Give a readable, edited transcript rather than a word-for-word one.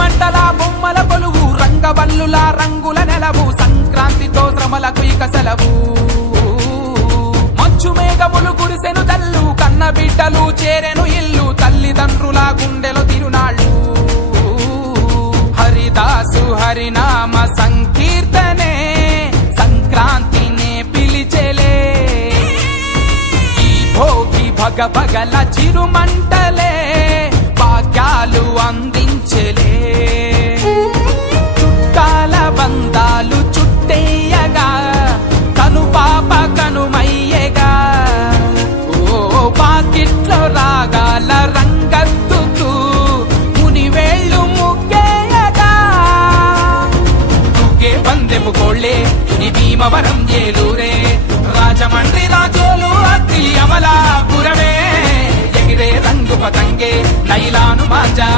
మంటల బొమ్మల కొలువు రంగవల్లుల రంగుల నెలవు సంక్రాంతితో శ్రమలకు ఇక సెలవు మంచు మేఘములు కురిసెను తల్లు కన్న బిడ్డలు చేరెను ఇల్లు తల్లిదండ్రుల గుండెలో తిరునాళ్ళు హరిదాసు హరినామ సంకీర్తనే సంక్రాంతినే పిలిచెలే ఈ భోగి భగభగల చిరుమంటలే భాగ్యాలు అందించెలే చుట్టాల బంధాలు చుట్టేయగా కను పాప కనుమయ్యగా ఓ పాకిట్లో రాగాల రంగత్తుకు మునివేళ్ళు ముగ్గేయగా తూగే పందెము కోళ్ళే ని భీమవరం ఏలూరే రాజమండ్రి రాజోలు అత్తి అమలాపురమే ఎగిరే రంగు పతంగే నైలాను మాంజా